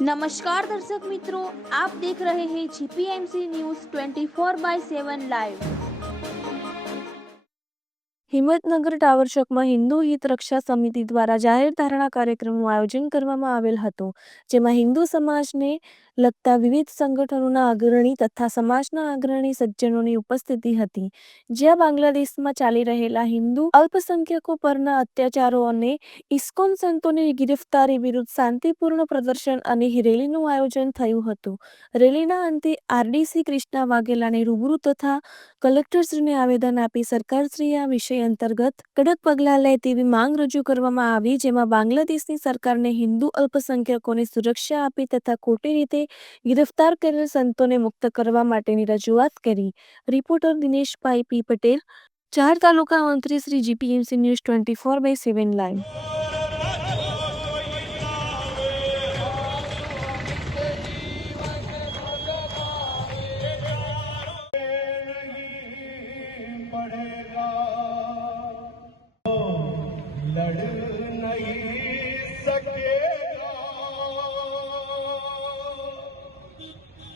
नमस्कार दर्शक मित्रों, आप देख रहे हैं जीपीएमसी न्यूज़ 24/7 लाइव। હિંમતનગર ટાવર ચોકમાં હિન્દુ હિત રક્ષા સમિતિ દ્વારા જાહેર ધારણા કાર્યક્રમનું આયોજન કરવામાં આવેલ હતું, જેમાં હિન્દુ સમાજને લગતા વિવિધ સંગઠનોના અગ્રણી તથા સમાજના અગ્રણી સજ્જનોની ઉપસ્થિતિ હતી, જ્યાં બાંગ્લાદેશમાં ચાલી રહેલા હિન્દુ અલ્પસંખ્યકો પરના અત્યાચારો અને ઇસ્કોન સંતોની ગિરફ્તારી વિરુદ્ધ શાંતિપૂર્ણ પ્રદર્શન અને રેલીનું આયોજન થયું હતું। રેલીના અંતે આરડીસી કૃષ્ણા વાઘેલાને રૂબરૂ તથા કલેક્ટરશ્રીને આવેદન આપી સરકારશ્રીએ આ વિષય અંતર્ગત કડક પગલાં લે તેવી માંગ રજૂ કરવામાં આવી, જેમાં બાંગ્લાદેશની સરકારને હિન્દુ અલ્પસંખ્યકોને સુરક્ષા આપી તથા ખોટી રીતે ગિરફ્તાર કરેલ સંતોને મુક્ત કરવા માટેની રજૂઆત કરી। રિપોર્ટર દિનેશભાઈ પી પટેલ, 4 તાલુકા મંત્રી શ્રી, જીપીએમસી ન્યૂઝ 24/7 લાઈવ।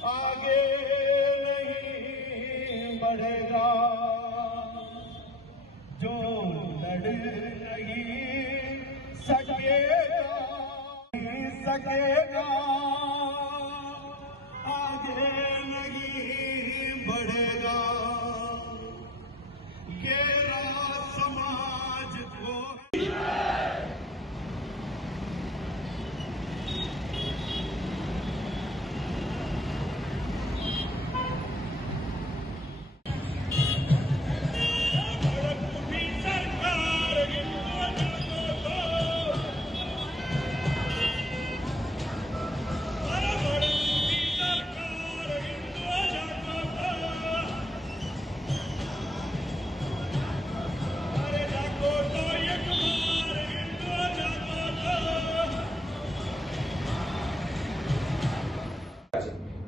आगे नहीं बढ़ेगा जो लड़ नहीं सकेगा आगे नहीं बढ़ेगा घेरा समाज को।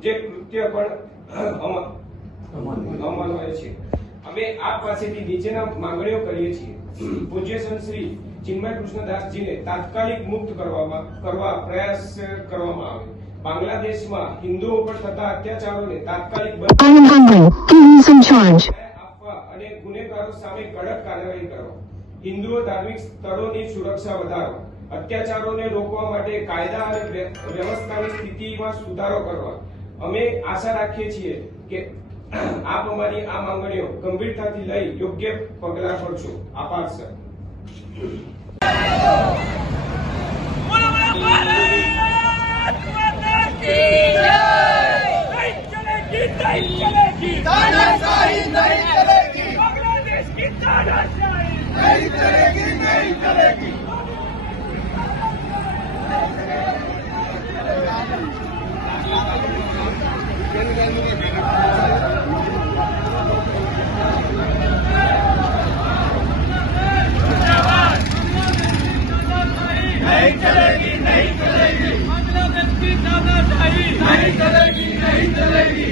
જે કૃત્ય પણ અમાન્ય છે। અમે આપ પાસેથી નીચેના માંગણીઓ કરીએ છીએ। પૂજ્ય સંત શ્રી ચિન્મય કૃષ્ણદાસજીને તાત્કાલિક મુક્ત કરવા પ્રયાસ કરવામાં આવે। બાંગ્લાદેશમાં હિન્દુઓ પર થતા અત્યાચારોને તાત્કાલિક આપવા અને ગુનેગારો સામે કડક કાર્યવાહી કરો। હિન્દુઓ ધાર્મિક સ્થળોની સુરક્ષા વધારો। અત્યાચારોને રોકવા માટે કાયદા અને વ્યવસ્થાની સ્થિતિમાં સુધારો કરવા। અમે આશા રાખીએ છીએ કે આપ અમારી આ માંગણીઓ ગંભીરતાથી લઈ યોગ્ય પગલાં ભરશો। આભાર સર।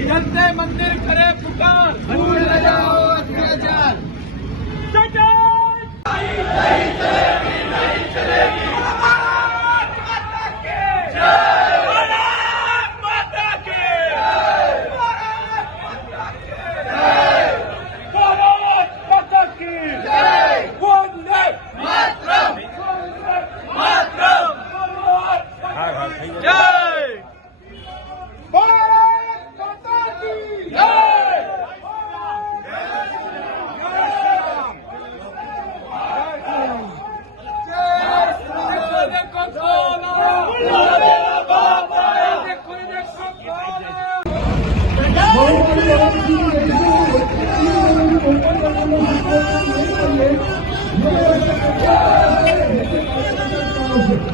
जनते मंदिर करे पुकार, भूल न जाओ अत्याचार। नहीं चलेगी, नहीं चलेगी। भारत माता की जय, भारत माता की जय, भारत माता की जय, भारत माता की जय। वंदे मातरम, वंदे मातरम, जय।